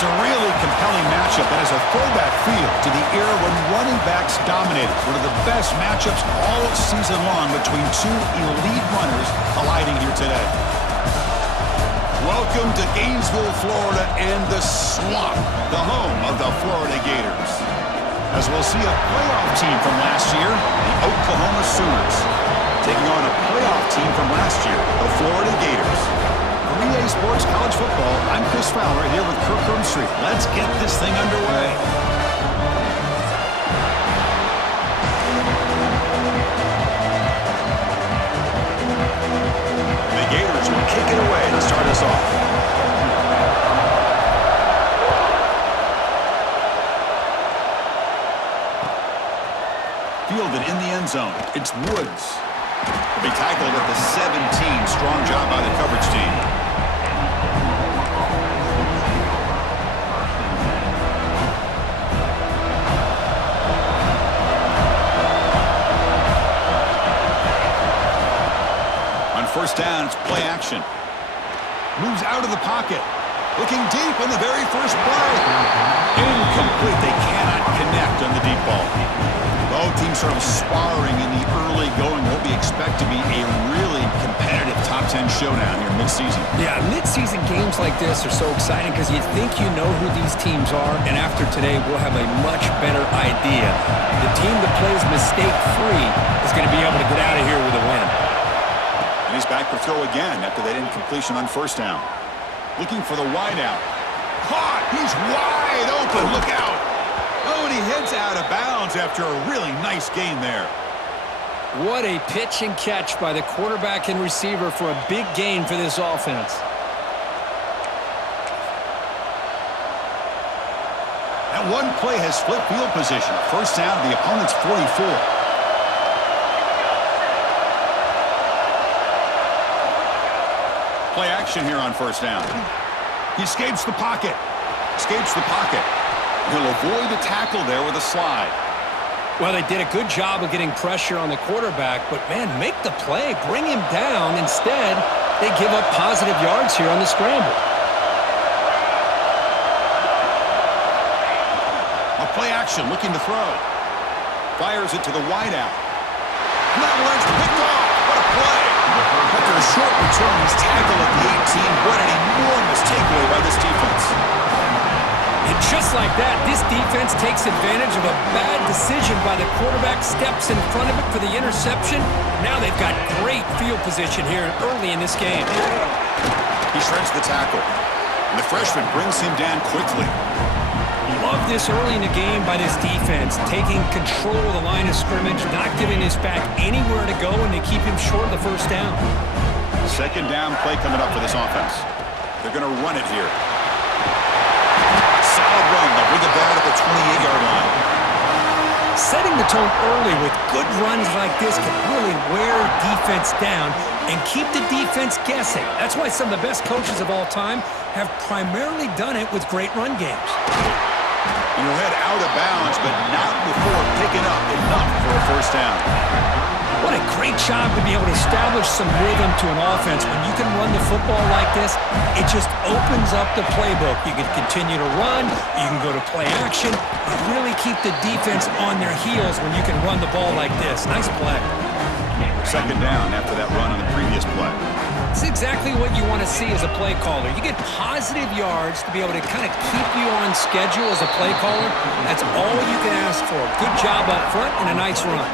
It's a really compelling matchup that has a throwback feel to the era when running backs dominated. One of the best matchups all season long between two elite runners colliding here today. Welcome to Gainesville, Florida, and the Swamp, the home of the Florida Gators. As we'll see a playoff team from last year, the Oklahoma Sooners, taking on a playoff team from last year, the Florida Gators. For EA Sports College Football, I'm Chris Fowler here with Kirk Herbstreit. Let's get this thing underway. The Gators will kick it away to start us off. Fielded in the end zone. It's Woods. He'll be tackled at the 17. Strong job by the coverage team. On first down, it's play action. Moves out of the pocket. Looking deep on the very first play. Incomplete. They cannot connect on the deep ball. Both teams sort of sparring in the early going. What we expect to be a really competitive top 10 showdown here mid-season. Yeah, mid-season games like this are so exciting because you think you know who these teams are, and after today we'll have a much better idea. The team that plays mistake-free is going to be able to get out of here with a win. And he's back to throw again after that incompletion on first down. Looking for the wideout. Caught! He's wide open! Look out! Oh, and he heads out of bounds after a really nice gain there. What a pitch and catch by the quarterback and receiver for a big gain for this offense. That one play has split field position. First down to the opponent's 44. Play action here on first down. He escapes the pocket. Escapes the pocket. He'll avoid the tackle there with a slide. Well, they did a good job of getting pressure on the quarterback, but, man, make the play. Bring him down. Instead, they give up positive yards here on the scramble. A play action looking to throw. Fires it to the wideout. And that one's picked off. What a play. After a short return, he's tackled at the 18. What an enormous takeaway by this defense. And just like that, this defense takes advantage of a bad decision by the quarterback, steps in front of it for the interception. Now they've got great field position here early in this game. He shreds the tackle, and the freshman brings him down quickly. Love this early in the game by this defense, taking control of the line of scrimmage, not giving his back anywhere to go, and they keep him short of the first down. Second down play coming up for this offense. They're going to run it here. Solid run. They'll bring it down at the 28-yard line. Setting the tone early with good runs like this can really wear defense down and keep the defense guessing. That's why some of the best coaches of all time have primarily done it with great run games. And he'll head out of bounds, but not before picking up enough for a first down. What a great job to be able to establish some rhythm to an offense. When you can run the football like this, it just opens up the playbook. You can continue to run. You can go to play action. You really keep the defense on their heels when you can run the ball like this. Nice play. Second down after that run on the previous play. It's exactly what you want to see as a play caller. You get positive yards to be able to kind of keep you on schedule as a play caller. That's all you can ask for. Good job up front and a nice run.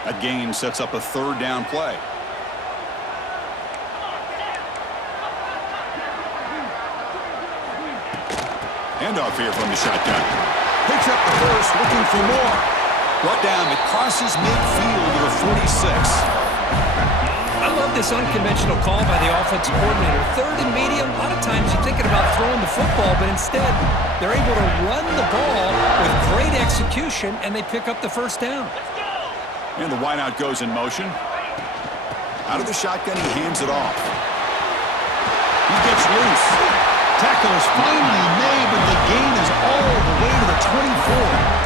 That gain sets up a third down play. Handoff here from the shotgun. Picks up the first, looking for more. Brought down, it crosses midfield to the 46. I love this unconventional call by the offensive coordinator. Third and medium, a lot of times you're thinking about throwing the football, but instead they're able to run the ball with great execution, and they pick up the first down. And the wideout goes in motion. Out of the shotgun, he hands it off. He gets loose. Tackle is finally made, but the gain is all the way to the 24.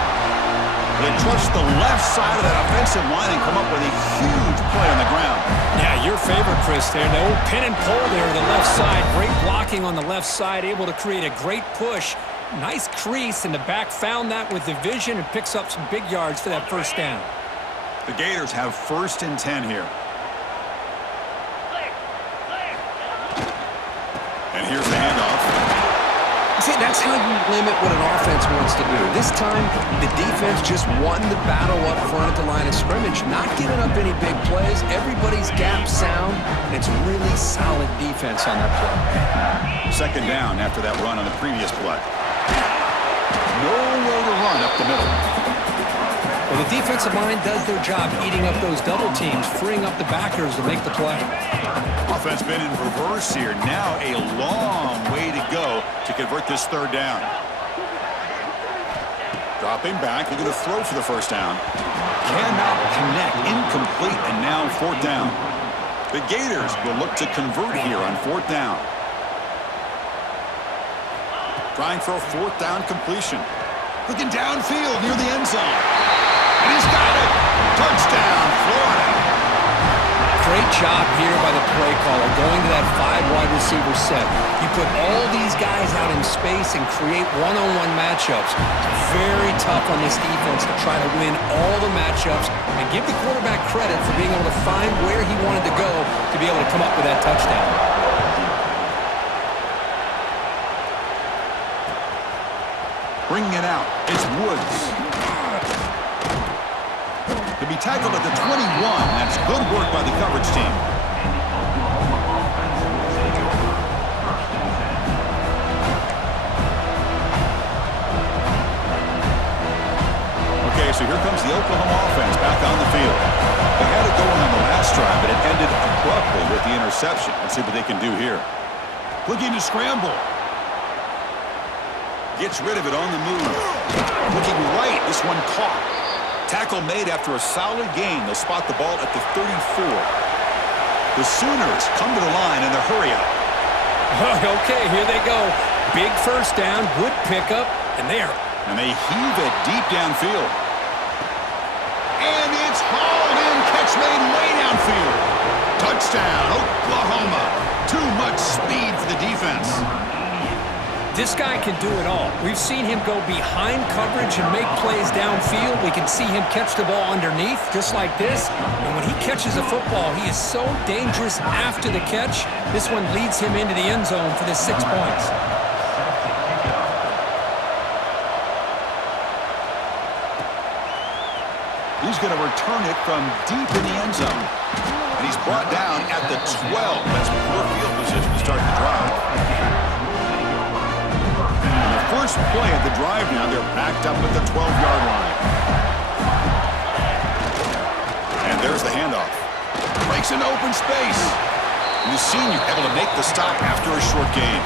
They trust the left side of that offensive line and come up with a huge play on the ground. Yeah, your favorite, Chris, there. The old pin and pull there to the left side. Great blocking on the left side, able to create a great push. Nice crease, and the back found that with the vision and picks up some big yards for that first down. The Gators have 1st and 10 here. And here's the handoff. See, that's how you limit what an offense wants to do. This time, the defense just won the battle up front at the line of scrimmage, not giving up any big plays. Everybody's gap sound, and it's really solid defense on that play. 2nd down after that run on the previous play. Nowhere to run up the middle. Well, the defensive line does their job eating up those double teams, freeing up the backers to make the play. Offense been in reverse here. Now a long way to go to convert this 3rd down. Dropping back, looking to throw for the 1st down. Cannot connect, incomplete, and now 4th down. The Gators will look to convert here on 4th down. Trying for a 4th down completion. Looking downfield near the end zone. And he's got it. Touchdown, Florida. Great job here by the play caller, going to that 5 wide receiver set. You put all these guys out in space and create one-on-one matchups. Very tough on this defense to try to win all the matchups and give the quarterback credit for being able to find where he wanted to go to be able to come up with that touchdown. Bringing it out, it's Woods. To be tackled at the 21, that's good work by the coverage team. Okay, so here comes the Oklahoma offense back on the field. They had it going on the last drive, but it ended abruptly with the interception. Let's see what they can do here. Looking to scramble. Gets rid of it on the move. Looking right, this one caught. Tackle made after a solid gain. They'll spot the ball at the 34. The Sooners come to the line in the hurry up. Okay, here they go. Big 1st down, good pickup, and there. And they heave it deep downfield. And it's hauled in. Catch made way downfield. Touchdown, Oklahoma. Too much speed for the defense. This guy can do it all. We've seen him go behind coverage and make plays downfield. We can see him catch the ball underneath, just like this. And when he catches a football, he is so dangerous after the catch. This one leads him into the end zone for the 6 points. He's going to return it from deep in the end zone. And he's brought down at the 12. That's poor field position to start the drive. First play of the drive now, they're backed up at the 12-yard line. And there's the handoff. Breaks into open space. And the senior able to make the stop after a short gain.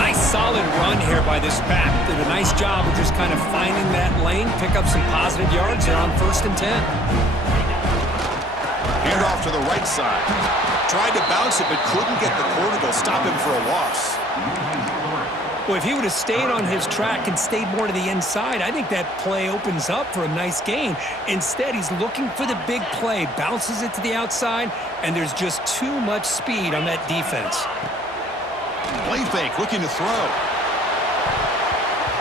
Nice solid run here by this back. Did a nice job of just kind of finding that lane, pick up some positive yards there on 1st and 10. Handoff to the right side. Tried to bounce it, but couldn't get the quarterback to stop him for a loss. Well, if he would have stayed on his track and stayed more to the inside, I think that play opens up for a nice gain. Instead, he's looking for the big play, bounces it to the outside, and there's just too much speed on that defense. Play fake, looking to throw.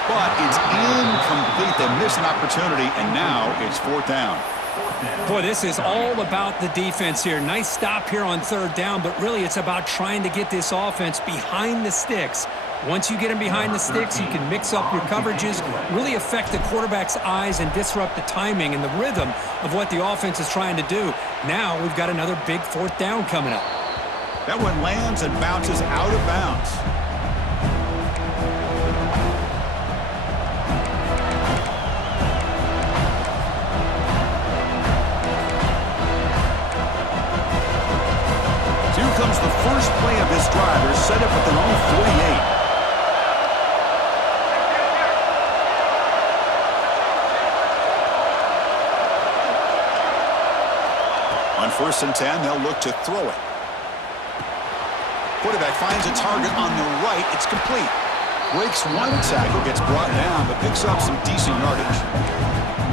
But it's incomplete. They miss an opportunity, and now it's 4th down. Boy, this is all about the defense here. Nice stop here on 3rd down, but really it's about trying to get this offense behind the sticks. Once you get him behind the sticks, you can mix up your coverages, really affect the quarterback's eyes and disrupt the timing and the rhythm of what the offense is trying to do. Now we've got another big 4th down coming up. That one lands and bounces out of bounds. So here comes the first play of this drive. They're set up at their own 48. On 1st and 10, they'll look to throw it. Quarterback finds a target on the right. It's complete. Breaks one tackle, gets brought down, but picks up some decent yardage.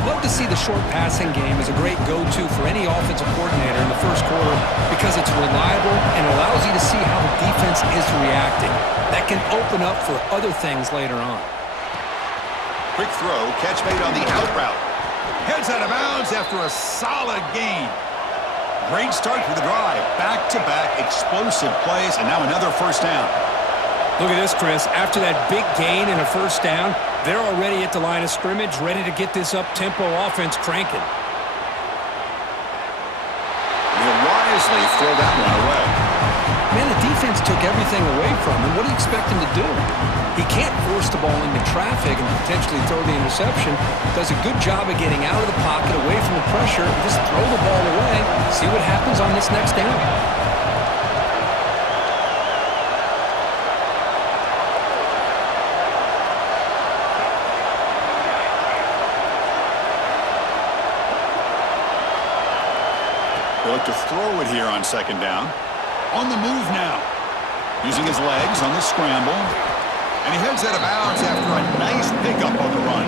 Love to see the short passing game as a great go-to for any offensive coordinator in the first quarter because it's reliable and allows you to see how the defense is reacting. That can open up for other things later on. Quick throw, catch made on the out route. Heads out of bounds after a solid gain. Great start for the drive. Back-to-back explosive plays, and now another first down. Look at this, Chris. After that big gain and a first down, they're already at the line of scrimmage, ready to get this up-tempo offense cranking. He'll wisely throw that one away. Man, the defense took everything away from him. What do you expect him to do? He can't force the ball into traffic and potentially throw the interception. Does a good job of getting out of the pocket, away from the pressure, and just throw the ball away. See what happens on this next down. They look to throw it here on second down. On the move now. Using his legs on the scramble. And he heads out of bounds after a nice pickup on the run.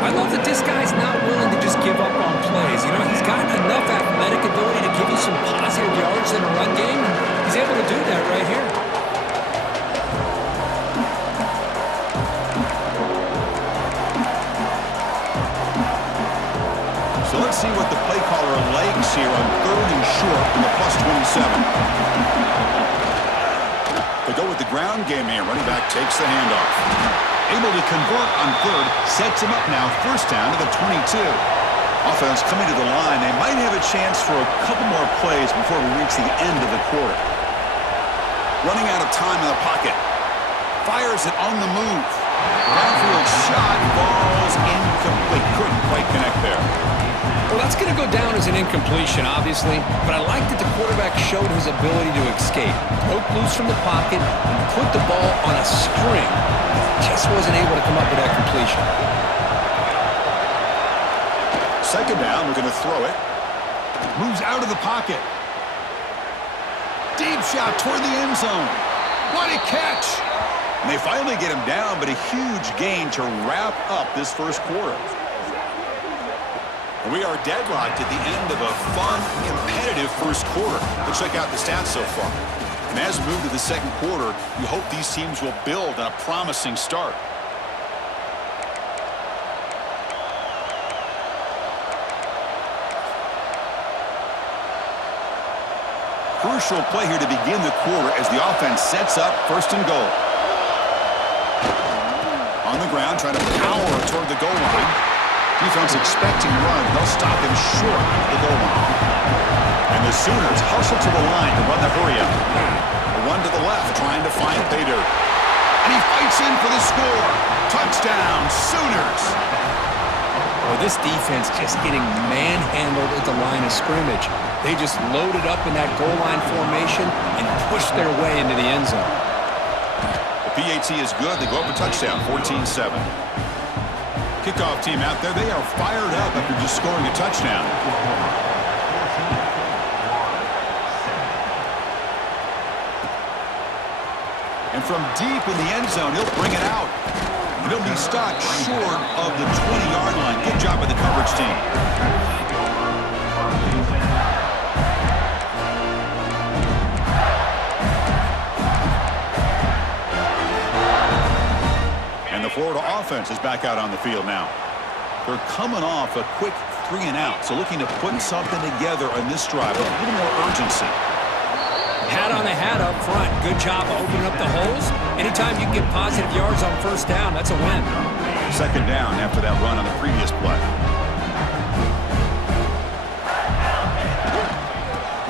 I love that this guy's not willing to just give up on plays. You know, he's got enough athletic ability to give you some positive yards in a run game. He's able to do that right here. So let's see what the play caller likes here on third and short from the +27. They go with the ground game here. Running back takes the handoff. Able to convert on third. Sets him up now. First down to the 22. Offense coming to the line. They might have a chance for a couple more plays before we reach the end of the quarter. Running out of time in the pocket. Fires it on the move. Downfield shot falls incomplete. Couldn't quite connect there. Well, that's going to go down as an incompletion, obviously, but I like that the quarterback showed his ability to escape. Broke loose from the pocket and put the ball on a string. Just wasn't able to come up with that completion. Second down, we're going to throw it. Moves out of the pocket. Deep shot toward the end zone. What a catch! And they finally get him down, but a huge gain to wrap up this first quarter. We are deadlocked at the end of a fun, competitive first quarter. Let's check out the stats so far. And as we move to the second quarter, you hope these teams will build on a promising start. Crucial play here to begin the quarter as the offense sets up first and goal. On the ground, trying to power toward the goal line. Defense expecting run. They'll stop him short of the goal line. And the Sooners hustle to the line to run the hurry up. A run to the left, trying to find pay dirt. And he fights in for the score. Touchdown, Sooners. Well, this defense just getting manhandled at the line of scrimmage. They just loaded up in that goal line formation and pushed their way into the end zone. The PAT is good. They go up a touchdown, 14-7. Kickoff team out there. They are fired up after just scoring a touchdown. And from deep in the end zone, he'll bring it out. And he'll be stopped short of the 20-yard line. Good job by the coverage team. And the Florida offense is back out on the field now. They're coming off a quick 3 and out, so looking to put something together on this drive with a little more urgency. Hat on the hat up front. Good job of opening up the holes. Anytime you can get positive yards on first down, that's a win. Second down after that run on the previous play.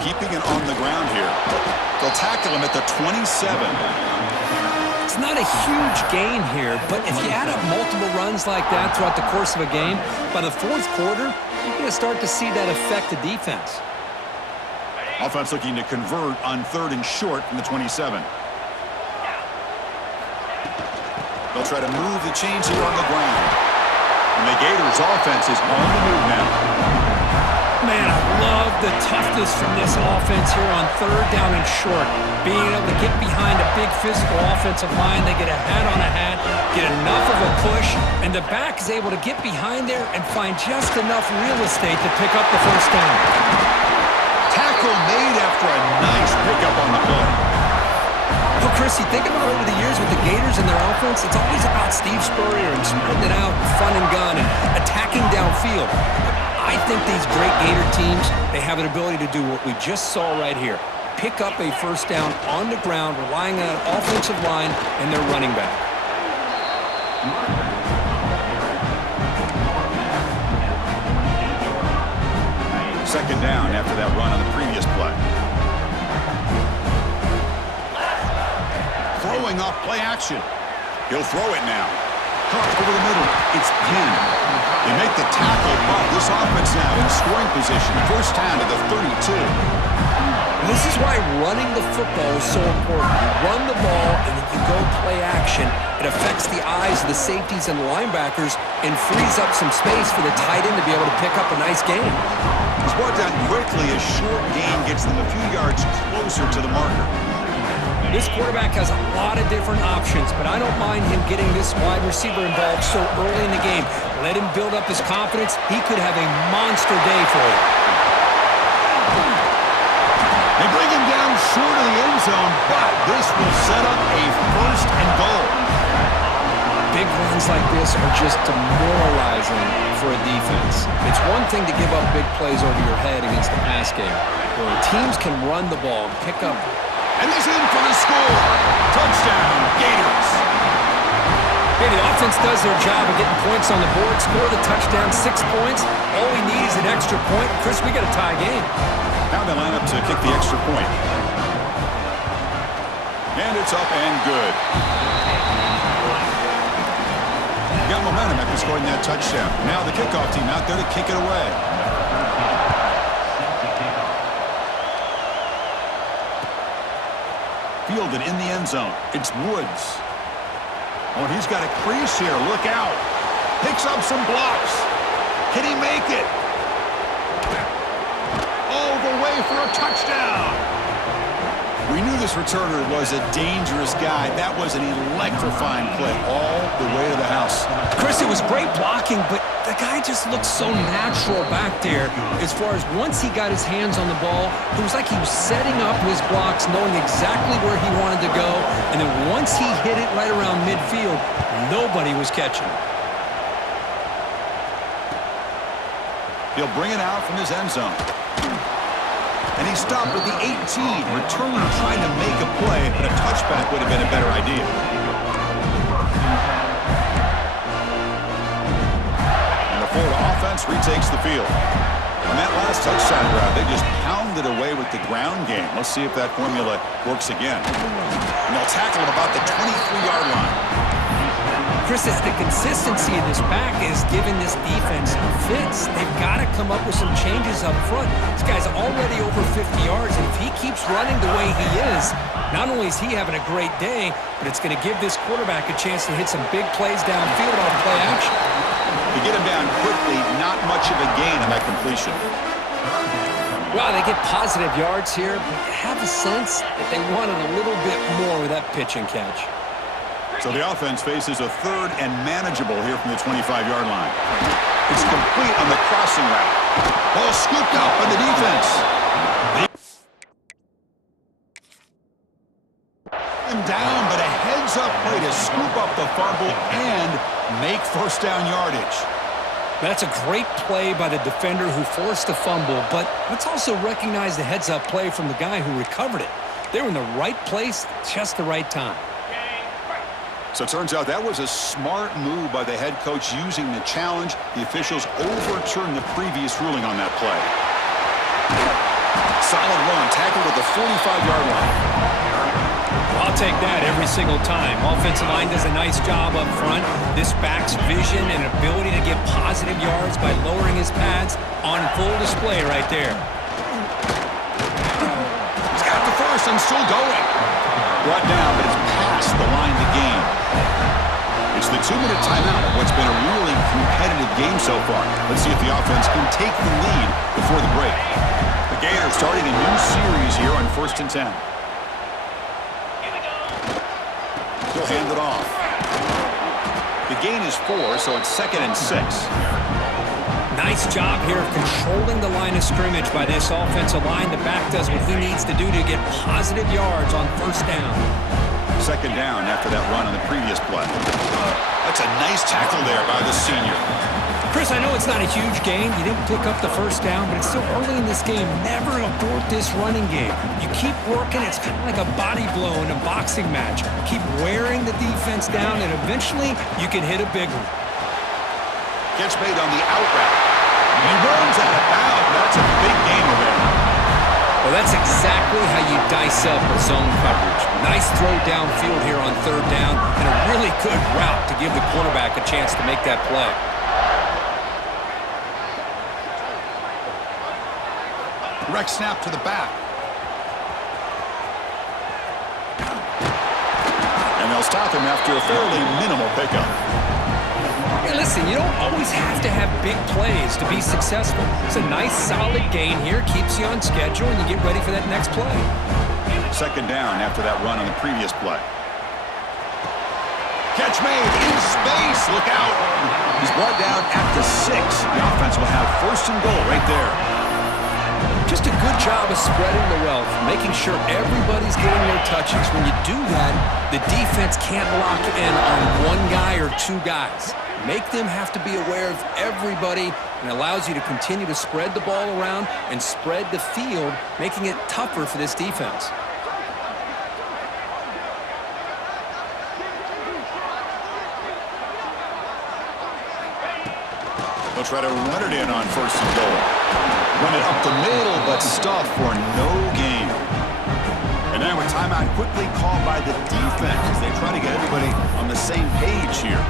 Keeping it on the ground here. They'll tackle him at the 27. It's not a huge gain here, but if you add up multiple runs like that throughout the course of a game, by the fourth quarter, you're going to start to see that affect the defense. Offense looking to convert on third and short from the 27. They'll try to move the chains here on the ground. And the Gators offense is on the move now. man, I love the toughness from this offense here on third down and short. Being able to get behind a big physical offensive line, they get a hat on a hat, get enough of a push, and the back is able to get behind there and find just enough real estate to pick up the first down. Tackle made after a nice pickup on the play. Well, Chris, you think about over the years with the Gators and their offense, it's always about Steve Spurrier and spreading it out, fun and gun, and attacking downfield. I think these great Gator teams, they have an ability to do what we just saw right here. Pick up a first down on the ground, relying on an offensive line and their running back. Second down after that run on the previous play. Throwing off play action. He'll throw it now. Cut over the middle. It's pinned. They make the tackle, but this offense now in scoring position. First down to the 32. This is why running the football is so important. You run the ball, and then you go play action. It affects the eyes of the safeties and linebackers and frees up some space for the tight end to be able to pick up a nice gain. He's brought down quickly. A short gain gets them a few yards closer to the marker. This quarterback has a lot of different options, but I don't mind him getting this wide receiver involved so early in the game. Let him build up his confidence. He could have a monster day for you. They bring him down short of the end zone, but this will set up a first and goal. Big runs like this are just demoralizing for a defense. It's one thing to give up big plays over your head against the pass game. When teams can run the ball and pick up. And he's in for the score. Touchdown, Gators. Hey, the offense does their job of getting points on the board. Score the touchdown, 6 points. All we need is an extra point. Chris, we got a tie game. Now they line up to kick the extra point. And it's up and good. Got momentum after scoring that touchdown. Now the kickoff team out there to kick it away. Fielded in the end zone. It's Woods. Oh, he's got a crease here. Look out. Picks up some blocks. Can he make it? All the way for a touchdown. We knew this returner was a dangerous guy. That was an electrifying play all the way to the house. Chris, it was great blocking, but the guy just looked so natural back there. As far as once he got his hands on the ball, it was like he was setting up his blocks, knowing exactly where he wanted to go. And then once he hit it right around midfield, nobody was catching it. He'll bring it out from his end zone. And he stopped at the 18. Returner trying to make a play, but a touchback would have been a better idea. And the Florida offense retakes the field. On that last touchdown drive, they just pounded away with the ground game. Let's see if that formula works again. And they'll tackle him about the 23-yard line. Chris, it's the consistency of this back is giving this defense fits. They've got to come up with some changes up front. This guy's already over 50 yards, and if he keeps running the way he is, not only is he having a great day, but it's going to give this quarterback a chance to hit some big plays downfield on play action. To get him down quickly, not much of a gain on that completion. Well, they get positive yards here, but you have a sense that they wanted a little bit more with that pitch and catch. So the offense faces a third and manageable here from the 25-yard line. It's complete on the crossing route. Ball scooped up by the defense. And down, but a heads-up play to scoop up the fumble and make first down yardage. That's a great play by the defender who forced the fumble, but let's also recognize the heads-up play from the guy who recovered it. They were in the right place at just the right time. So it turns out that was a smart move by the head coach using the challenge. The officials overturned the previous ruling on that play. Solid run, tackled at the 45-yard line. I'll take that every single time. Offensive line does a nice job up front. This back's vision and ability to get positive yards by lowering his pads on full display right there. He's got the first and still going. Brought down, but it's past the line to gain. It's It's the 2-minute timeout of what's been a really competitive game so far. Let's see if the offense can take the lead before the break. The Gators starting a new series here on 1st and 10. He'll hand it off. The gain is 4, so it's 2nd and 6. Nice job here of controlling the line of scrimmage by this offensive line. The back does what he needs to do to get positive yards on 1st down. 2nd down after that run on the previous play. That's a nice tackle there by the senior. Chris, I know it's not a huge gain. You didn't pick up the 1st down, but it's still early in this game. Never abort this running game. You keep working. It's kind of like a body blow in a boxing match. Keep wearing the defense down, and eventually you can hit a big one. Gets made on the out route. He runs out of bounds. That's a big gain there. Well, that's exactly how you dice up a zone coverage. Nice throw downfield here on 3rd down, and a really good route to give the quarterback a chance to make that play. Direct snap to the back. And they'll stop him after a fairly minimal pickup. Hey, listen, you don't always have to have big plays to be successful. It's a nice, solid gain here. Keeps you on schedule, and you get ready for that next play. 2nd down after that run on the previous play. Catch made in space. Look out. He's brought down at the 6. The offense will have 1st and goal right there. Just a good job of spreading the wealth, making sure everybody's getting their touches. When you do that, the defense can't lock in on one guy or 2 guys. Make them have to be aware of everybody, and allows you to continue to spread the ball around and spread the field, making it tougher for this defense. They'll try to run it in on 1st and goal. Run it up the middle, but stuffed for no gain. And now a timeout quickly called by the defense as they try to get everybody on the same page here.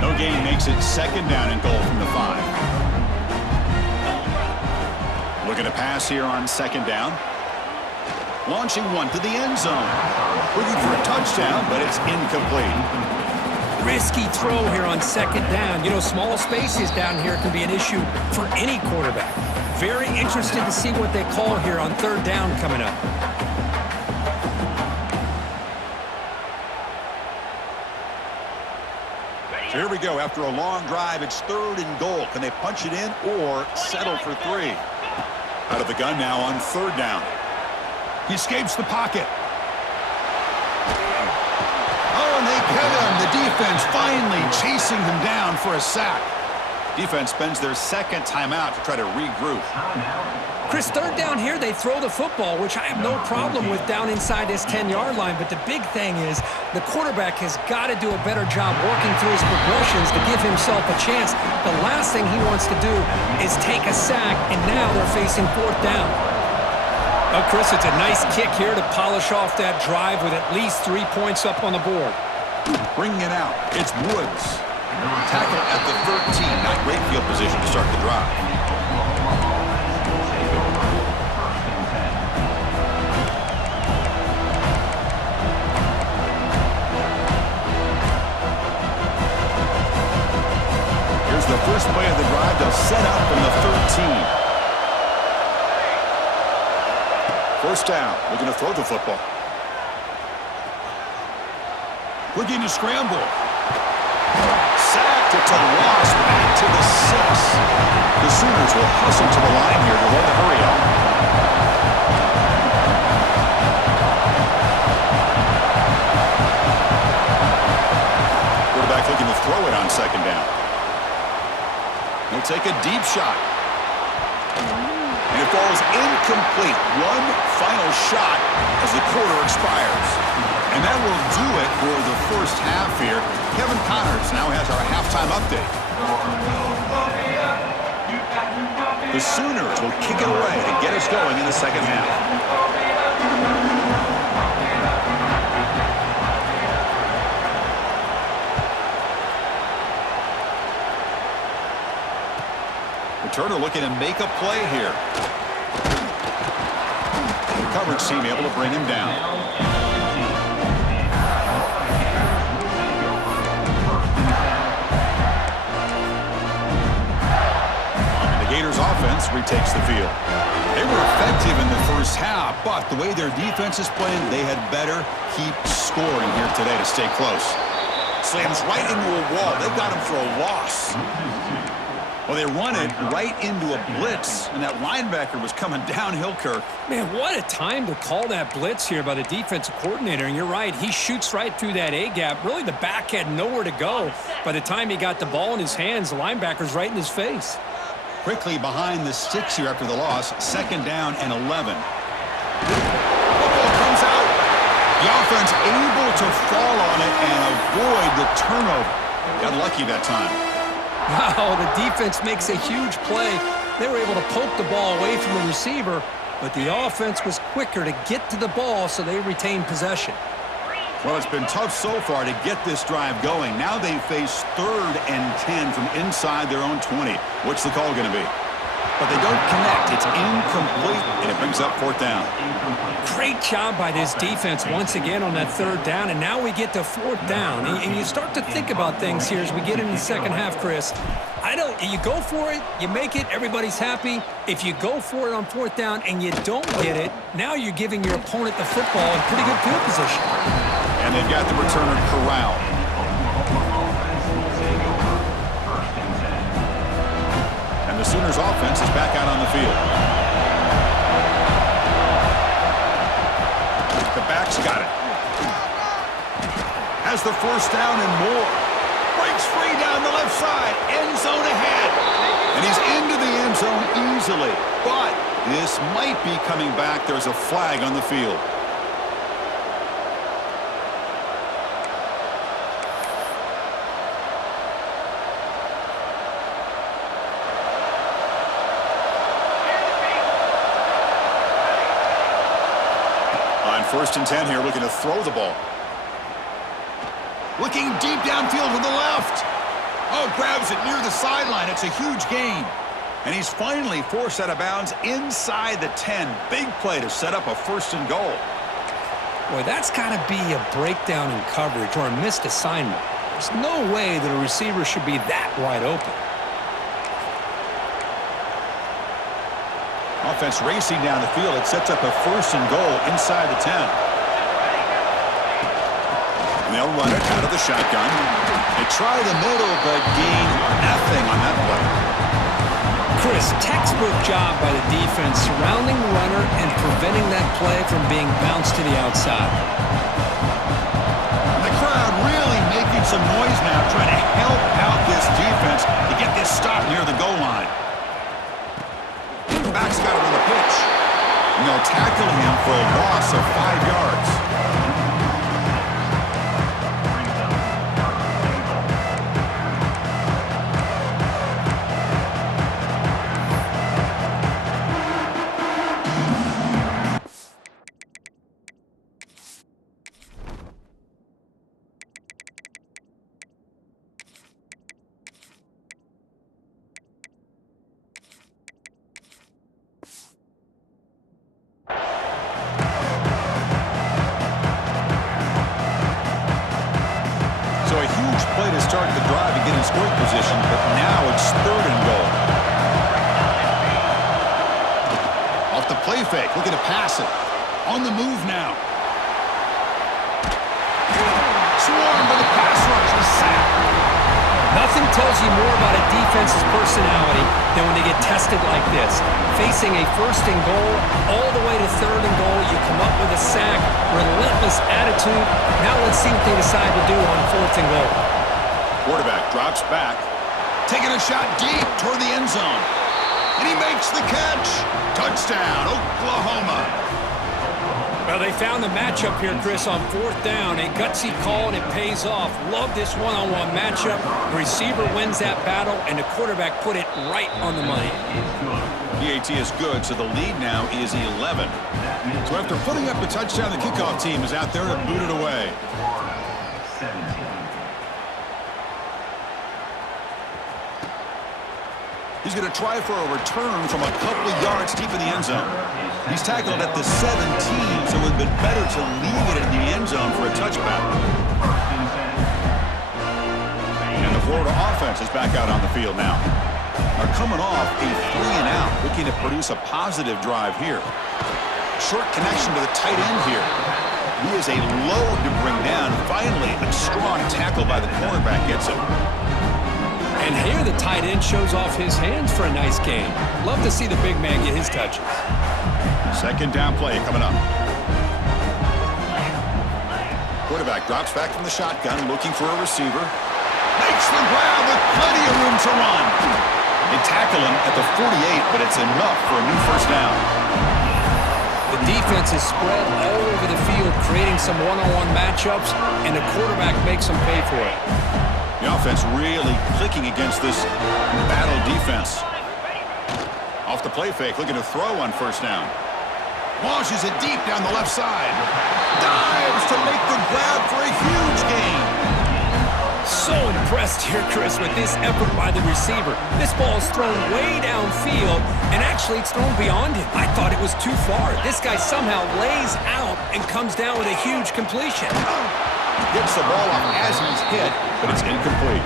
No gain makes it 2nd down and goal from the 5. Looking to pass here on 2nd down. Launching one to the end zone. Looking for a touchdown, but it's incomplete. Risky throw here on 2nd down. You know, small spaces down here can be an issue for any quarterback. Very interested to see what they call here on 3rd down coming up. So here we go. After a long drive, it's 3rd and goal. Can they punch it in or settle for 3? Out of the gun now on 3rd down. He escapes the pocket. Oh, and they get him. The defense finally chasing him down for a sack. Defense spends their 2nd timeout to try to regroup. Chris, 3rd down here, they throw the football, which I have no problem with down inside this 10-yard line. But the big thing is the quarterback has got to do a better job working through his progressions to give himself a chance. The last thing he wants to do is take a sack, and now they're facing 4th down. Oh, Chris, it's a nice kick here to polish off that drive with at least 3 points up on the board. Bringing it out, it's Woods. Tackle at the 13. Not great field position to start the drive. Here's the first play of the drive. They'll set up from the 13. 1st down. Looking to throw the football. Looking to scramble. Sacked. It's a loss back to the 6. The Sooners will hustle to the line here to run the hurry up. Quarterback looking to throw it on 2nd down. He'll take a deep shot. And it falls incomplete. One final shot as the quarter expires. And that will do it for the 1st half here. Kevin Connors now has our halftime update. The Sooners will kick it away to get us going in the 2nd half. Turner looking to make a play here. coverage team able to bring him down. And the Gators offense retakes the field. They were effective in the first half, but the way their defense is playing, they had better keep scoring here today to stay close. Slams right into a wall. They got him for a loss. Well, they run it right into a blitz, and that linebacker was coming downhill, Kirk. Man, what a time to call that blitz here by the defensive coordinator. And you're right, he shoots right through that A-gap. Really, the back had nowhere to go. By the time he got the ball in his hands, the linebacker's right in his face. Quickly behind the sticks here after the loss. 2nd down and 11. Football comes out. The offense able to fall on it and avoid the turnover. Got lucky that time. Wow, the defense makes a huge play. They were able to poke the ball away from the receiver, but the offense was quicker to get to the ball, so they retained possession. Well, it's been tough so far to get this drive going. Now they face 3rd and 10 from inside their own 20. What's the call going to be? But they don't connect. It's incomplete, and it brings up 4th down. Great job by this defense once again on that 3rd down, and now we get to 4th down. And you start to think about things here as we get into the second half, Chris. You go for it, you make it, everybody's happy. If you go for it on 4th down and you don't get it, now you're giving your opponent the football in pretty good field position. And they've got the returner corralled. And the Sooners offense is back out on the field. The back's got it. Has the 1st down and more. Breaks free down the left side. End zone ahead. And he's into the end zone easily. But this might be coming back. There's a flag on the field. On 1st and 10 here, looking to throw the ball. Looking deep downfield to the left. Oh, grabs it near the sideline. It's a huge gain. And he's finally forced out of bounds inside the 10. Big play to set up a 1st and goal. Boy, that's got to be a breakdown in coverage or a missed assignment. There's no way that a receiver should be that wide open. Offense racing down the field. It sets up a 1st and goal inside the 10. And they'll run it out of the shotgun. They try the middle, but gain nothing on that play. Chris, textbook job by the defense surrounding the runner and preventing that play from being bounced to the outside. And the crowd really making some noise now, trying to help out this defense to get this stop near the goal line. Back's got it on the pitch. And they'll tackle him for a loss of 5 yards. Play to start the drive and get in scoring position, but now it's 3rd and goal. Off the play fake, looking to pass it. On the move now. Swarmed by the pass rush, the sack. Nothing tells you more about a defense's personality than when they get tested like this. Facing a 1st and goal, all the way to 3rd and goal, you come up with a sack, relentless attitude. Now let's see what they decide to do on 4th and goal. Quarterback drops back, taking a shot deep toward the end zone. And he makes the catch. Touchdown, Oklahoma. Well, they found the matchup here, Chris, on 4th down. A gutsy call, and it pays off. Love this one-on-one matchup. The receiver wins that battle, and the quarterback put it right on the money. PAT is good, so the lead now is 11. So after putting up a touchdown, the kickoff team is out there to boot it away. He's going to try for a return from a couple of yards deep in the end zone. He's tackled at the 17, so it would have been better to leave it in the end zone for a touchback. And the Florida offense is back out on the field now. Are coming off a 3-and-out, looking to produce a positive drive here. Short connection to the tight end here. He is a load to bring down. Finally, a strong tackle by the cornerback gets him. And here the tight end shows off his hands for a nice gain. Love to see the big man get his touches. Second down play coming up. Quarterback drops back from the shotgun, looking for a receiver. Makes the grab with plenty of room to run. They tackle him at the 48, but it's enough for a new first down. The defense is spread all over the field, creating some one-on-one matchups, and the quarterback makes them pay for it. The offense really clicking against this battle defense. Off the play fake, looking to throw on first down. Launches it deep down the left side. Dives to make the grab for a huge gain. So impressed here, Chris, with this effort by the receiver. This ball is thrown way downfield, and actually it's thrown beyond him. I thought it was too far. This guy somehow lays out and comes down with a huge completion. Gets the ball off as he's hit, but it's incomplete.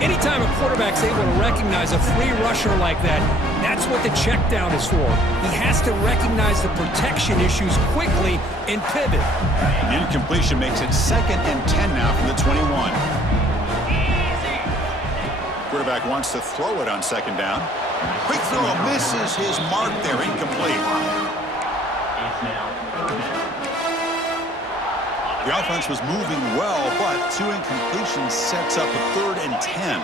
Anytime a quarterback's able to recognize a free rusher like that, that's what the check down is for. He has to recognize the protection issues quickly and pivot. The incompletion makes it 2nd and 10 now from the 21. Quarterback wants to throw it on second down. Quick throw misses his mark there, incomplete. The offense was moving well, but 2 incompletions sets up a 3rd and 10.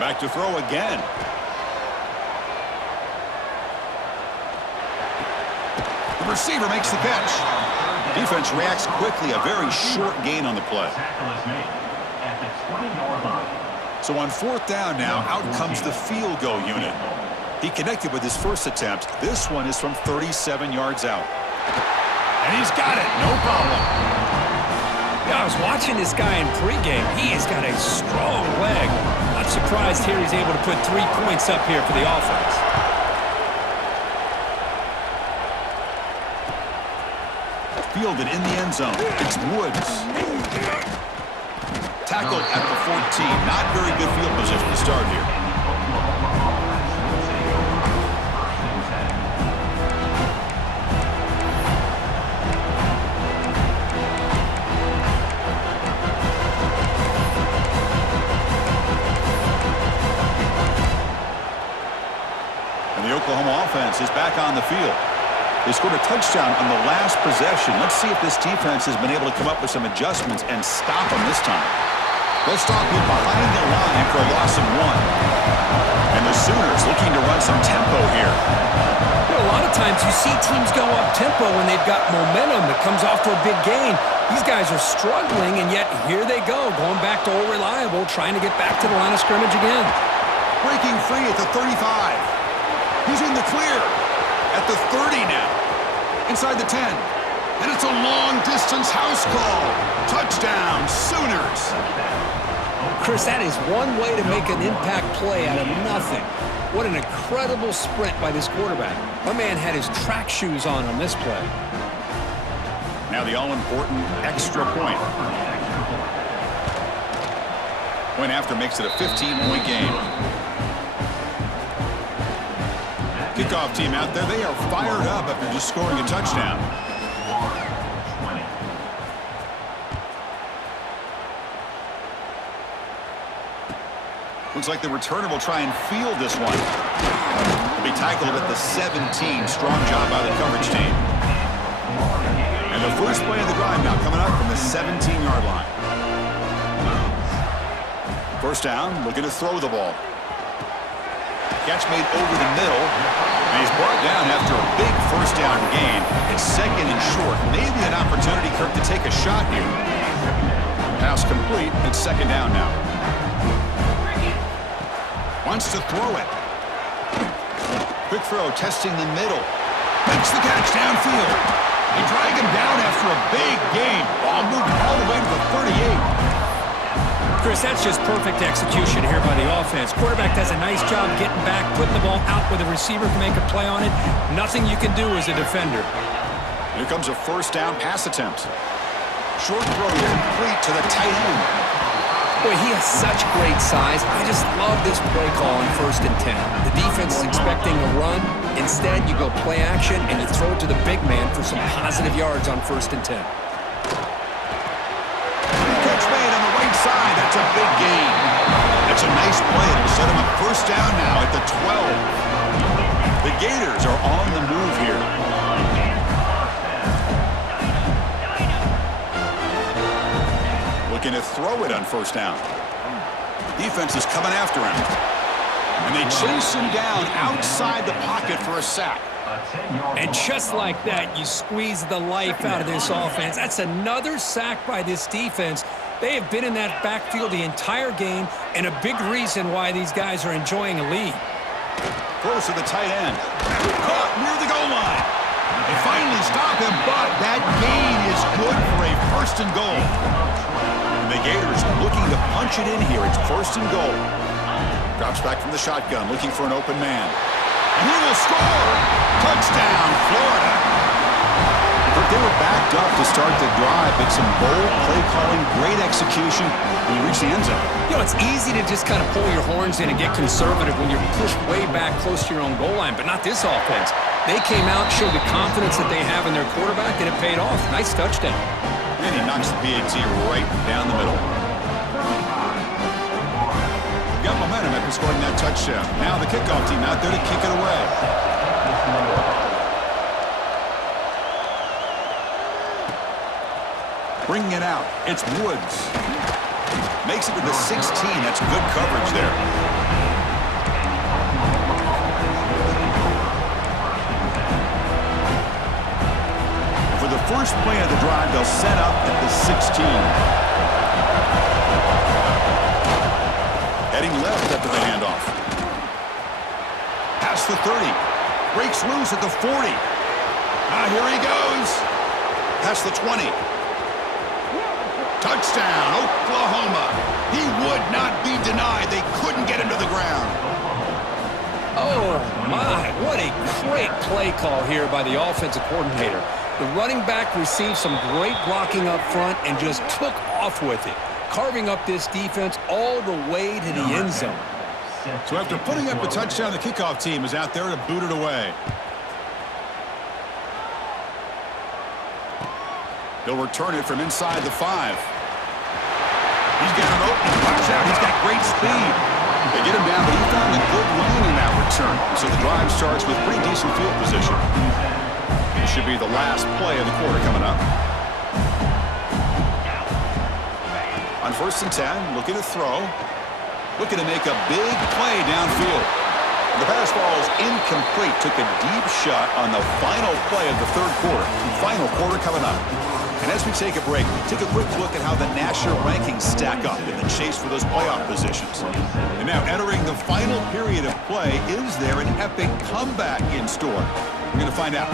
Back to throw again. The receiver makes the catch. Defense reacts quickly, a very short gain on the play. So on 4th down now, out comes the field goal unit. He connected with his first attempt. This one is from 37 yards out. And he's got it, no problem. Yeah, I was watching this guy in pregame. He has got a strong leg. Not surprised here he's able to put 3 points up here for the offense. Fielded in the end zone. It's Woods. Tackled at the 14. Not very good field position to start here. And the Oklahoma offense is back on the field. They scored a touchdown on the last possession. Let's see if this defense has been able to come up with some adjustments and stop them this time. They'll stop him behind the line for a loss of 1. And the Sooners looking to run some tempo here. You know, a lot of times you see teams go up tempo when they've got momentum that comes off to a big gain. These guys are struggling, and yet here they go, going back to old reliable, trying to get back to the line of scrimmage again. Breaking free at the 35. He's in the clear. At the 30 now. Inside the 10. And it's a long-distance house call. Touchdown, Sooners. Chris, that is one way to make an impact play out of nothing. What an incredible sprint by this quarterback. My man had his track shoes on this play. Now the all-important extra point. Point after makes it a 15-point game. Kickoff team out there, they are fired up after just scoring a touchdown. Looks like the returner will try and field this one. He'll be tackled at the 17. Strong job by the coverage team. And the first play of the drive now coming up from the 17-yard line. First down, looking to throw the ball. Catch made over the middle, and he's brought down after a big first down gain. It's 2nd and short. Maybe an opportunity, Kirk, to take a shot here. Pass complete. It's 2nd down now. Wants to throw it. Quick throw, testing the middle. Makes the catch downfield. They drag him down after a big gain. Ball moved all the way to the 38. Chris, that's just perfect execution here by the offense. Quarterback does a nice job getting back, putting the ball out where the receiver can make a play on it. Nothing you can do as a defender. Here comes a first down pass attempt. Short throw complete to the tight end. Boy, he has such great size. I just love this play call on 1st and 10. The defense is expecting a run. Instead, you go play action, and you throw it to the big man for some positive yards on 1st and 10. Catch made on the right side. That's a big gain. That's a nice play. It'll set him up first down now at the 12. The Gators are on the move here. Looking to throw it on first down. Defense is coming after him. And they chase him down outside the pocket for a sack. And just like that, you squeeze the life out of this offense. That's another sack by this defense. They have been in that backfield the entire game, and a big reason why these guys are enjoying a lead. Close to the tight end. Caught near the goal line. They finally stop him, but that gain is good for a first and goal. And the Gators looking to punch it in here. It's first and goal. Drops back from the shotgun, looking for an open man. And he will score! Touchdown, Florida! But they were backed up to start the drive, but some bold play calling, great execution, and you reach the end zone. You know, it's easy to just kind of pull your horns in and get conservative when you're pushed way back close to your own goal line, but not this offense. They came out, showed the confidence that they have in their quarterback, and it paid off. Nice touchdown. And he knocks the PAT right down the middle. Got momentum after scoring that touchdown. Now the kickoff team out there to kick it away. Bringing it out, it's Woods. Makes it to the 16. That's good coverage there. And for the first play of the drive, they'll set up at the 16. Heading left after the handoff. Past the 30. Breaks loose at the 40. Here he goes. Past the 20. Touchdown, Oklahoma. He would not be denied. They couldn't get him to the ground. Oh, my. What a great play call here by the offensive coordinator. The running back received some great blocking up front and just took off with it, carving up this defense all the way to the end zone. So after putting up a touchdown, the kickoff team is out there to boot it away. He'll return it from inside the 5. He's got him open. Watch out. He's got great speed. They get him down, but he found a good lane in that return. So the drive starts with pretty decent field position. This should be the last play of the quarter coming up. On 1st and 10, looking to throw. Looking to make a big play downfield. The pass ball is incomplete. Took a deep shot on the final play of the third quarter. Final quarter coming up. And as we take a break, take a quick look at how the national rankings stack up in the chase for those playoff positions. And now entering the final period of play, is there an epic comeback in store? We're going to find out.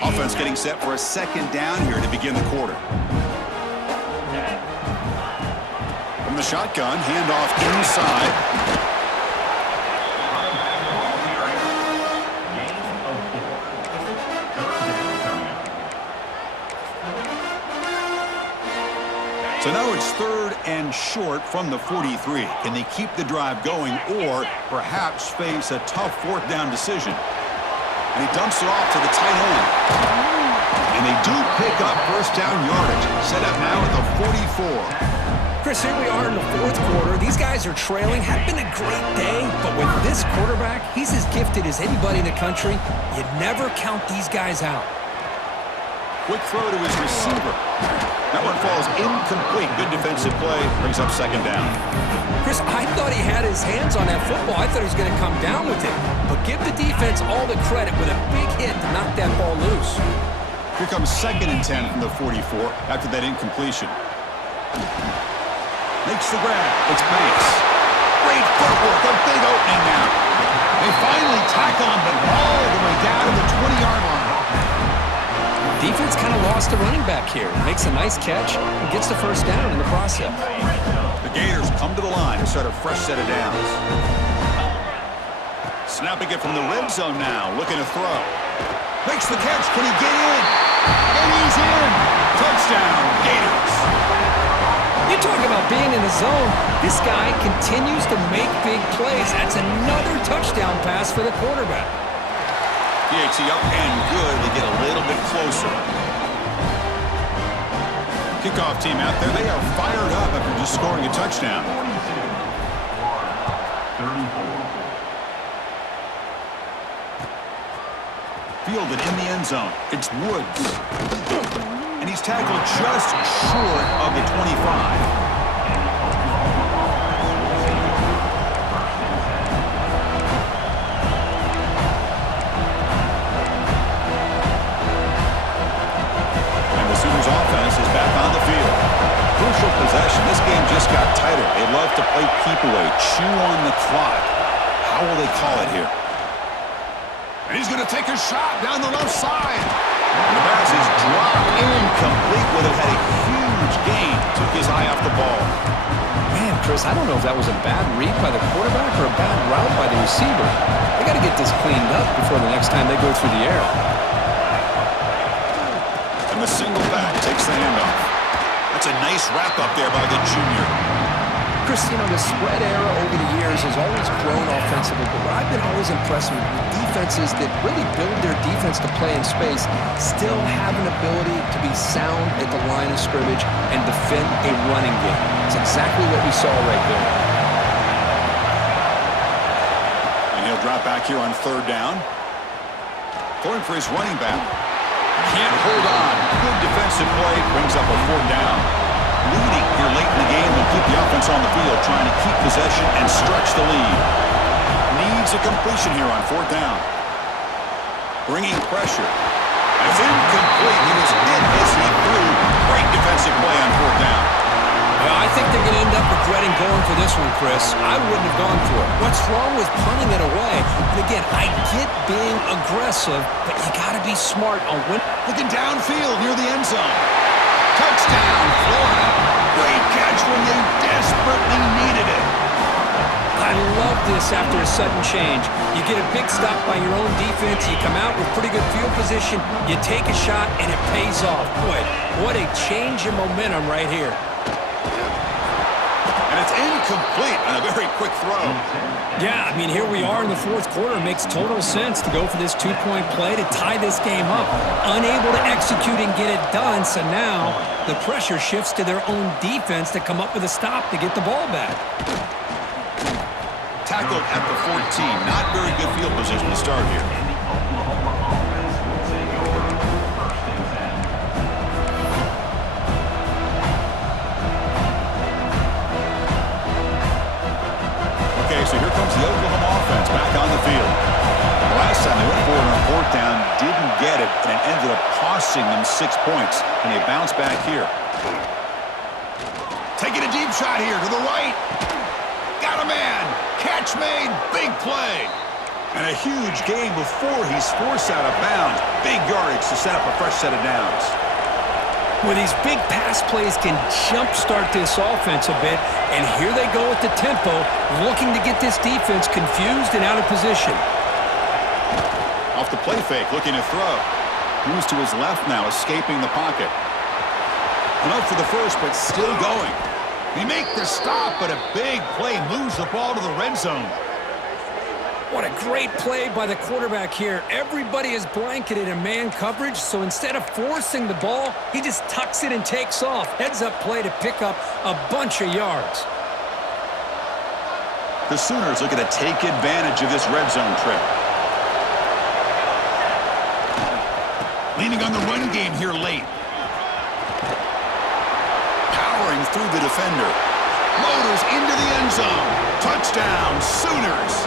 Offense getting set for a second down here to begin the quarter. From the shotgun, handoff inside. So now it's 3rd and short from the 43. Can they keep the drive going or perhaps face a tough 4th down decision? And he dumps it off to the tight end. And they do pick up first down yardage. Set up now at the 44. Chris, here we are in the 4th quarter. These guys are trailing. Had been a great day, but with this quarterback, he's as gifted as anybody in the country. You never count these guys out. Quick throw to his receiver. That one falls incomplete. Good defensive play. Brings up second down. Chris, I thought he had his hands on that football. I thought he was going to come down with it. But give the defense all the credit with a big hit to knock that ball loose. Here comes 2nd and 10 from the 44 after that incompletion. Makes the grab. It's Banks. Great footwork. A big opening now. They finally tackle him, but all the way down to the 20-yard line. Defense kind of lost the running back here. Makes a nice catch and gets the first down in the process. The Gators come to the line to start a fresh set of downs. Snapping it from the red zone now, looking to throw. Makes the catch. Can he get in? And he's in. Touchdown, Gators. You talk about being in the zone. This guy continues to make big plays. That's another touchdown pass for the quarterback. PAT up and good. They get a little bit closer. Kickoff team out there. They are fired up after just scoring a touchdown. Fielded in the end zone. It's Woods. And he's tackled just short of the 25. Offense is back on the field. Crucial possession. This game just got tighter. They love to play keep away, chew on the clock. How will they call it here? And he's going to take a shot down the left side. And the pass is dropped incomplete. Would have had a huge gain. Took his eye off the ball. Man, Chris, I don't know if that was a bad read by the quarterback or a bad route by the receiver. They got to get this cleaned up before the next time they go through the air. The single back takes the handoff. That's a nice wrap-up there by the junior. Chris, you know, the spread era over the years has always grown offensively, but what I've been always impressed with defenses that really build their defense to play in space still have an ability to be sound at the line of scrimmage and defend a running game. It's exactly what we saw right there. And he'll drop back here on third down. Going for his running back. Can't hold on. Good defensive play. Brings up a fourth down. Leading here late in the game will keep the offense on the field, trying to keep possession and stretch the lead. Needs a completion here on fourth down. Bringing pressure. It's incomplete. He was hit as he threw. Great defensive play on fourth down. Well, I think they're going to end up regretting going for this one, Chris. I wouldn't have gone for it. What's wrong with punting it away? And again, I get being aggressive, but you got to be smart on when. Looking downfield near the end zone. Touchdown, Florida. Great catch when they desperately needed it. I love this after a sudden change. You get a big stop by your own defense. You come out with pretty good field position. You take a shot, and it pays off. Boy, what a change in momentum right here. And it's incomplete on a very quick throw. Yeah, I mean, here we are in the fourth quarter. It makes total sense to go for this two-point play to tie this game up. Unable to execute and get it done, so now the pressure shifts to their own defense to come up with a stop to get the ball back. Tackled at the 14. Not very good field position to start here. So here comes the Oklahoma offense back on the field. The last time they went for it on fourth down, didn't get it, and it ended up costing them 6 points. And they bounce back here. Taking a deep shot here to the right. Got a man. Catch made. Big play. And a huge gain before he's forced out of bounds. Big yardage to set up a fresh set of downs. Well, these big pass plays can jumpstart this offense a bit, and here they go at the tempo, looking to get this defense confused and out of position. Off the play fake, looking to throw. Moves to his left now, escaping the pocket. And up for the first, but still going. They make the stop, but a big play moves the ball to the red zone. What a great play by the quarterback here. Everybody is blanketed in man coverage, so instead of forcing the ball, he just tucks it and takes off. Heads-up play to pick up a bunch of yards. The Sooners looking to take advantage of this red zone trip. Leaning on the run game here late. Powering through the defender. Motors into the end zone. Touchdown, Sooners.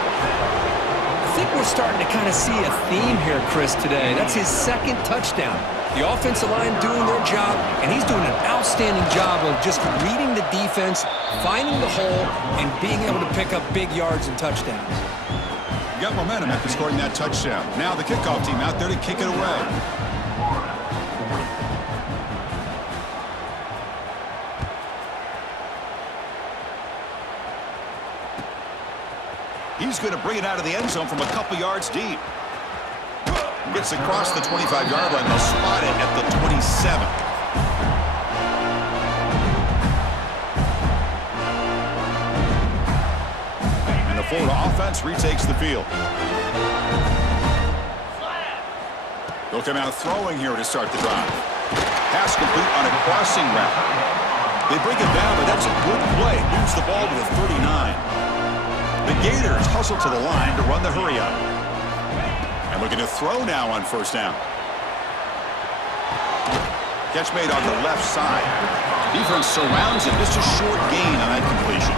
I think we're starting to kind of see a theme here, Chris, today. That's his second touchdown. The offensive line doing their job, and he's doing an outstanding job of just reading the defense, finding the hole, and being able to pick up big yards and touchdowns. You got momentum after scoring that touchdown. Now the kickoff team out there to kick it away. He's going to bring it out of the end zone from a couple yards deep. Gets across the 25-yard line. They'll spot it at the 27. And the Florida offense retakes the field. They'll come out throwing here to start the drive. Pass complete on a crossing route. They bring it down, but that's a good play. Moves the ball to the 39. The Gators hustle to the line to run the hurry up. And looking to throw now on first down. Catch made on the left side. Defense surrounds him. Just a short gain on that completion.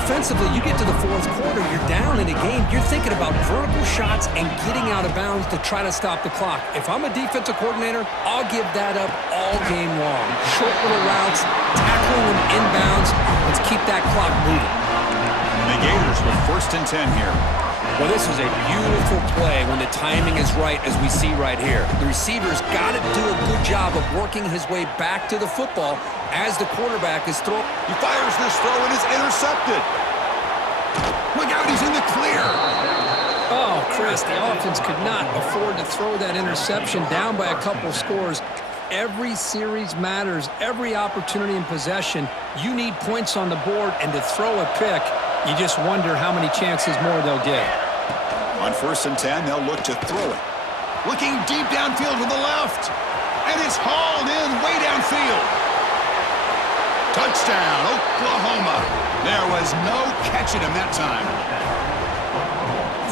Offensively, you get to the fourth quarter, you're down in a game, you're thinking about vertical shots and getting out of bounds to try to stop the clock. If I'm a defensive coordinator, I'll give that up all game long. Short little routes, tackling them inbounds. Let's keep that clock moving. And the Gators with 1st and 10 here. Well, this is a beautiful play when the timing is right, as we see right here. The receiver's got to do a good job of working his way back to the football as the quarterback is throwing. He fires this throw and is intercepted. Look out, he's in the clear. Oh, Chris, the offense could not afford to throw that interception down by a couple scores. Every series matters. Every opportunity in possession, you need points on the board, and to throw a pick, you just wonder how many chances more they'll get. On 1st and 10, they'll look to throw it. Looking deep downfield to the left. And it's hauled in way downfield. Touchdown, Oklahoma. There was no catching him that time.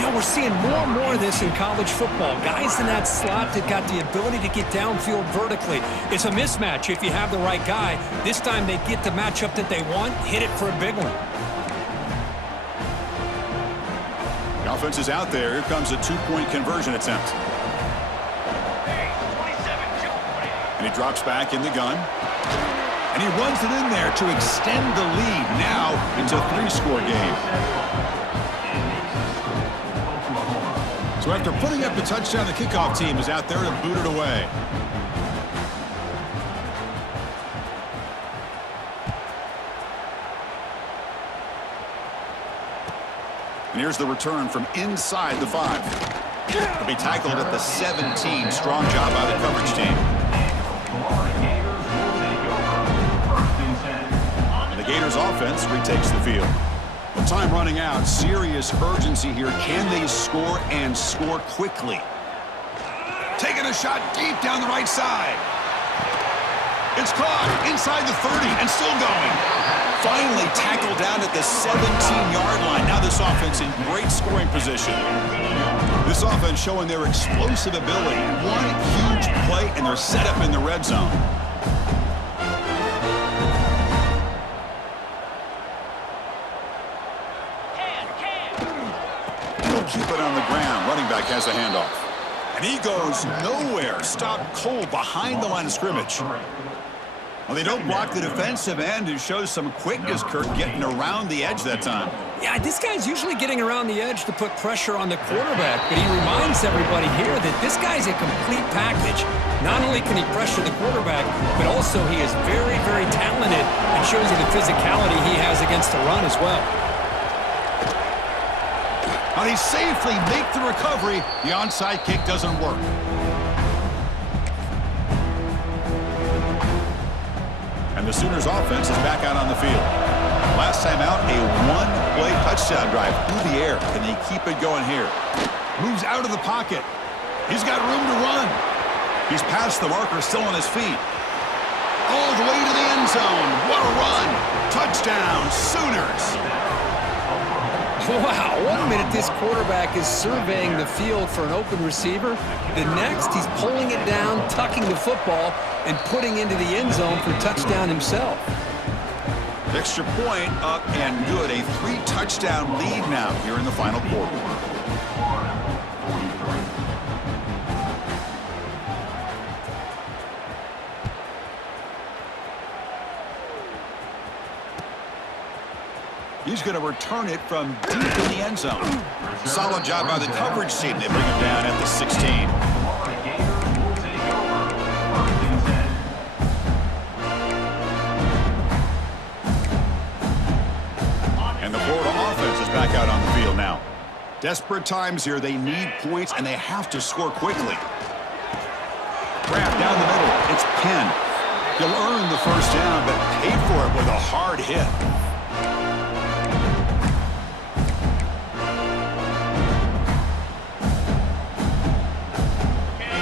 You know, we're seeing more and more of this in college football. Guys in that slot that got the ability to get downfield vertically. It's a mismatch if you have the right guy. This time they get the matchup that they want, hit it for a big one. The offense is out there. Here comes a 2-point conversion attempt. And he drops back in the gun. And he runs it in there to extend the lead. Now it's a 3-score game. So after putting up the touchdown, the kickoff team is out there to boot it away. And here's the return from inside the 5. He'll be tackled at the 17. Strong job by the coverage team. And the Gators offense retakes the field. With time running out, serious urgency here. Can they score and score quickly? Taking a shot deep down the right side. It's caught inside the 30 and still going. Finally tackled down at the 17-yard line. Now this offense in great scoring position. This offense showing their explosive ability. One huge play and they're set up in the red zone. He'll keep it on the ground. Running back has the handoff. And he goes nowhere. Stopped cold behind the line of scrimmage. Well, they don't block the defensive end, who shows some quickness, Kirk, getting around the edge that time. Yeah, this guy's usually getting around the edge to put pressure on the quarterback, but he reminds everybody here that this guy's a complete package. Not only can he pressure the quarterback, but also he is very, very talented and shows you the physicality he has against the run as well. Now they safely make the recovery. The onside kick doesn't work. And the Sooners offense is back out on the field. Last time out, a one-play touchdown drive through the air. Can they keep it going here? Moves out of the pocket. He's got room to run. He's past the marker, still on his feet. All the way to the end zone. What a run. Touchdown, Sooners. Wow, 1 minute this quarterback is surveying the field for an open receiver. The next, he's pulling it down, tucking the football, and putting into the end zone for touchdown himself. Extra point up and good. A 3-touchdown lead now here in the final quarter. He's going to return it from deep in the end zone. Solid job by the coverage team. They bring him down at the 16. And the Florida offense is back out on the field now. Desperate times here. They need points, and they have to score quickly. Grab down the middle. It's Penn. He'll earn the first down, but pay for it with a hard hit.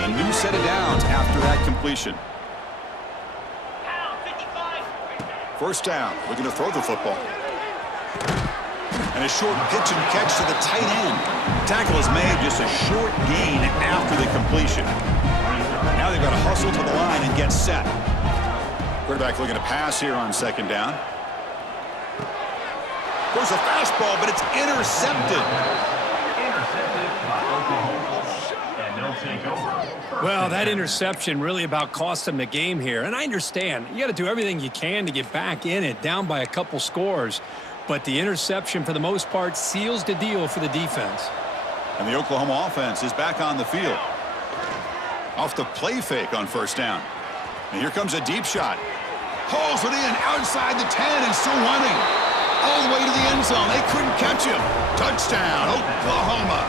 A new set of downs after that completion. First down, looking to throw the football. And a short pitch and catch to the tight end. Tackle is made, just a short gain after the completion. Now they've got to hustle to the line and get set. Quarterback looking to pass here on second down. There's a fastball, but it's intercepted. Well, that interception really about cost them the game here. And I understand. You got to do everything you can to get back in it, down by a couple scores. But the interception, for the most part, seals the deal for the defense. And the Oklahoma offense is back on the field. Off the play fake on first down. And here comes a deep shot. Hauls it in outside the 10 and still running. All the way to the end zone. They couldn't catch him. Touchdown, Oklahoma.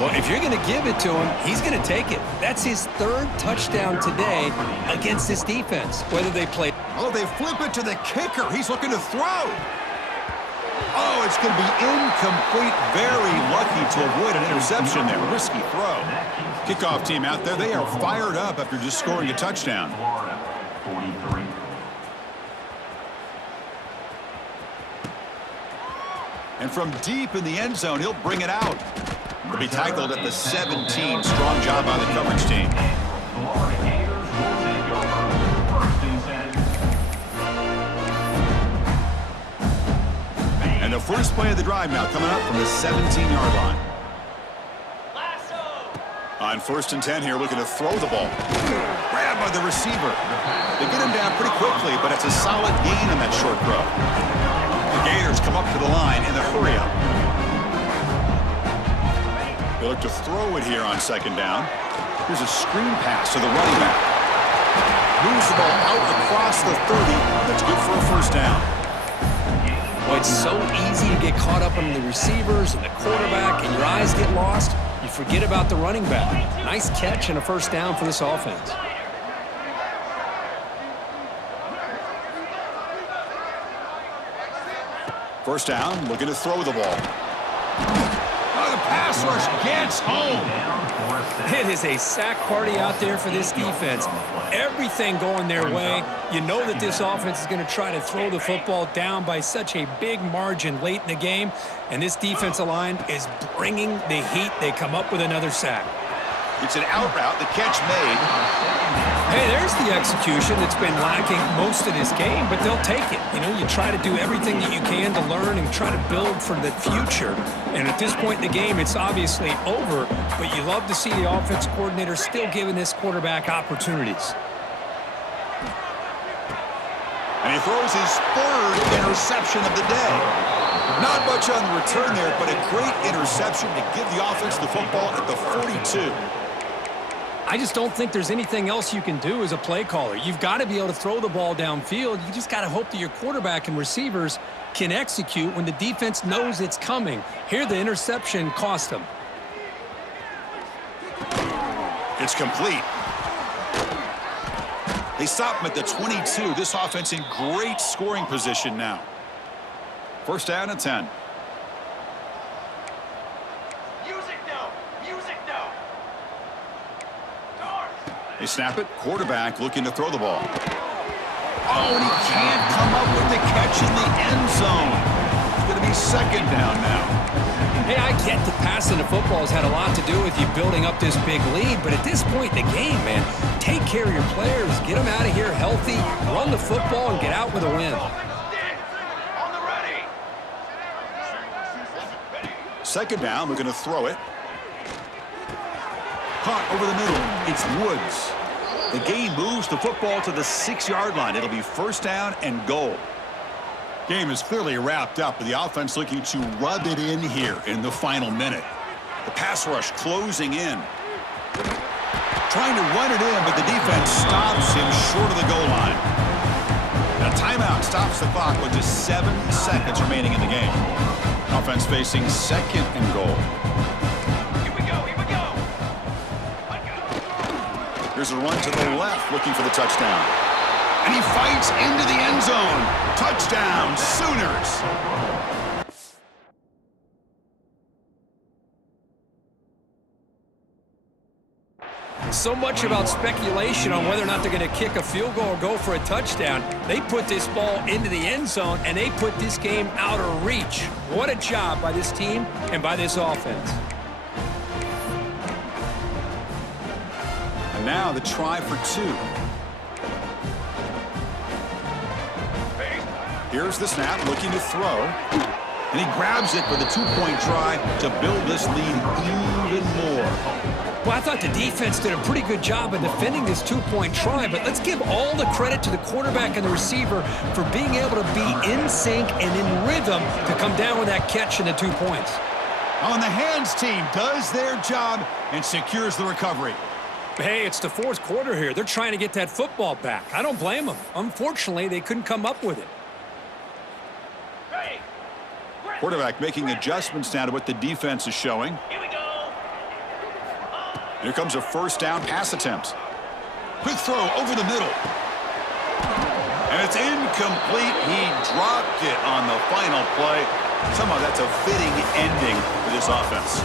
Well, if you're going to give it to him, he's going to take it. That's his third touchdown today against this defense, whether they play. Oh, they flip it to the kicker. He's looking to throw. Oh, it's going to be incomplete. Very lucky to avoid an interception there. Risky throw. Kickoff team out there, they are fired up after just scoring a touchdown. And from deep in the end zone, he'll bring it out. He'll be tackled at the 17. Strong job by the coverage team. And the first play of the drive now coming up from the 17-yard line. On first and 10 here, looking to throw the ball. Grabbed by the receiver. They get him down pretty quickly, but it's a solid gain on that short throw. The Gators come up to the line in the hurry-up. They look to throw it here on second down. Here's a screen pass to the running back. Moves the ball out across the 30. That's good for a first down. Well, it's so easy to get caught up on the receivers and the quarterback, and your eyes get lost. You forget about the running back. Nice catch and a first down for this offense. First down, looking to throw the ball. Oh, the pass rush gets home. It is a sack party out there for this defense. Everything going their way. You know that this offense is going to try to throw the football down by such a big margin late in the game. And this defensive line is bringing the heat. They come up with another sack. It's an out route, the catch made. Hey, there's the execution that's been lacking most of this game, but they'll take it. You know, you try to do everything that you can to learn and try to build for the future. And at this point in the game, it's obviously over, but you love to see the offense coordinator still giving this quarterback opportunities. And he throws his third interception of the day. Not much on the return there, but a great interception to give the offense the football at the 42. I just don't think there's anything else you can do as a play caller. You've got to be able to throw the ball downfield. You just got to hope that your quarterback and receivers can execute when the defense knows it's coming. Here, the interception cost them. It's complete. They stop him at the 22. This offense in great scoring position now. First down and 10. They snap it. Quarterback looking to throw the ball. Oh, and he can't come up with the catch in the end zone. It's going to be second down now. Hey, I get that passing the football has had a lot to do with you building up this big lead, but at this point in the game, man, take care of your players. Get them out of here healthy, run the football, and get out with a win. Second down, we're going to throw it. Caught over the middle. It's Woods. The game moves the football to the 6-yard line. It'll be first down and goal. Game is clearly wrapped up, but the offense looking to rub it in here in the final minute. The pass rush closing in. Trying to run it in, but the defense stops him short of the goal line. And a timeout stops the clock with just 7 seconds remaining in the game. Offense facing second and goal. Here we go, here we go. Here's a run to the left looking for the touchdown. And he fights into the end zone. Touchdown, Sooners. So much about speculation on whether or not they're going to kick a field goal or go for a touchdown. They put this ball into the end zone, and they put this game out of reach. What a job by this team and by this offense. And now the try for 2. Here's the snap, looking to throw. And he grabs it for the 2-point try to build this lead even more. Well, I thought the defense did a pretty good job of defending this 2-point try, but let's give all the credit to the quarterback and the receiver for being able to be in sync and in rhythm to come down with that catch and the 2 points. On the hands team does their job and secures the recovery. Hey, it's the 4th quarter here. They're trying to get that football back. I don't blame them. Unfortunately, they couldn't come up with it. Quarterback making adjustments now to what the defense is showing. Here we go. Here comes a first down pass attempt. Quick throw over the middle. And it's incomplete. He dropped it on the final play. Somehow that's a fitting ending for this offense.